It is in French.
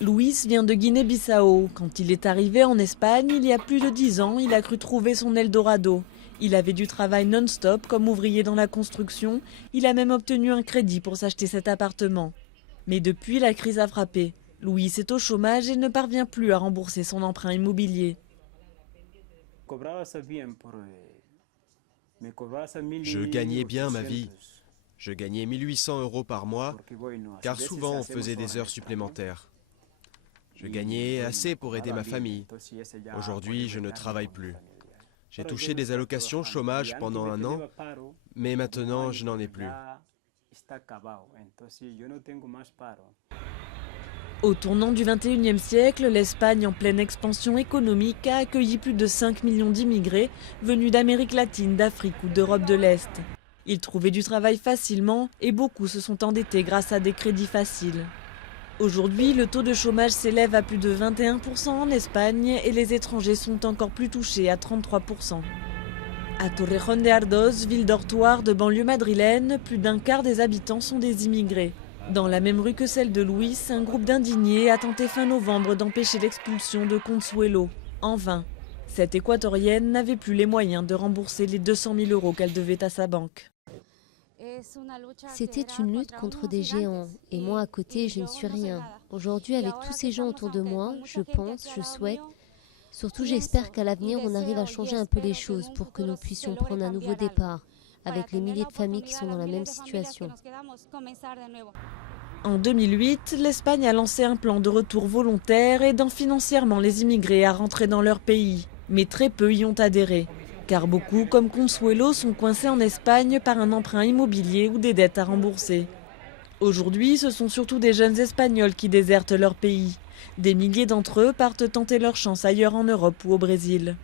Luis vient de Guinée-Bissau. Quand il est arrivé en Espagne, il y a plus de 10 ans, il a cru trouver son Eldorado. Il avait du travail non-stop comme ouvrier dans la construction. Il a même obtenu un crédit pour s'acheter cet appartement. Mais depuis, la crise a frappé. Luis est au chômage et ne parvient plus à rembourser son emprunt immobilier. Je gagnais bien ma vie. Je gagnais 1800 € par mois, car souvent on faisait des heures supplémentaires. Je gagnais assez pour aider ma famille. Aujourd'hui, je ne travaille plus. J'ai touché des allocations chômage pendant 1 an, mais maintenant je n'en ai plus. Au tournant du XXIe siècle, l'Espagne, en pleine expansion économique, a accueilli plus de 5 millions d'immigrés venus d'Amérique latine, d'Afrique ou d'Europe de l'Est. Ils trouvaient du travail facilement et beaucoup se sont endettés grâce à des crédits faciles. Aujourd'hui, le taux de chômage s'élève à plus de 21% en Espagne et les étrangers sont encore plus touchés à 33%. À Torrejón de Ardoz, ville dortoir de banlieue madrilène, plus d'un quart des habitants sont des immigrés. Dans la même rue que celle de Luis, un groupe d'indignés a tenté fin novembre d'empêcher l'expulsion de Consuelo. En vain. Cette équatorienne n'avait plus les moyens de rembourser les 200 000 € qu'elle devait à sa banque. C'était une lutte contre des géants, et moi à côté, je ne suis rien. Aujourd'hui, avec tous ces gens autour de moi, je pense, je souhaite, surtout j'espère qu'à l'avenir, on arrive à changer un peu les choses pour que nous puissions prendre un nouveau départ, avec les milliers de familles qui sont dans la même situation. En 2008, l'Espagne a lancé un plan de retour volontaire aidant financièrement les immigrés à rentrer dans leur pays. Mais très peu y ont adhéré. Car beaucoup, comme Consuelo, sont coincés en Espagne par un emprunt immobilier ou des dettes à rembourser. Aujourd'hui, ce sont surtout des jeunes Espagnols qui désertent leur pays. Des milliers d'entre eux partent tenter leur chance ailleurs en Europe ou au Brésil.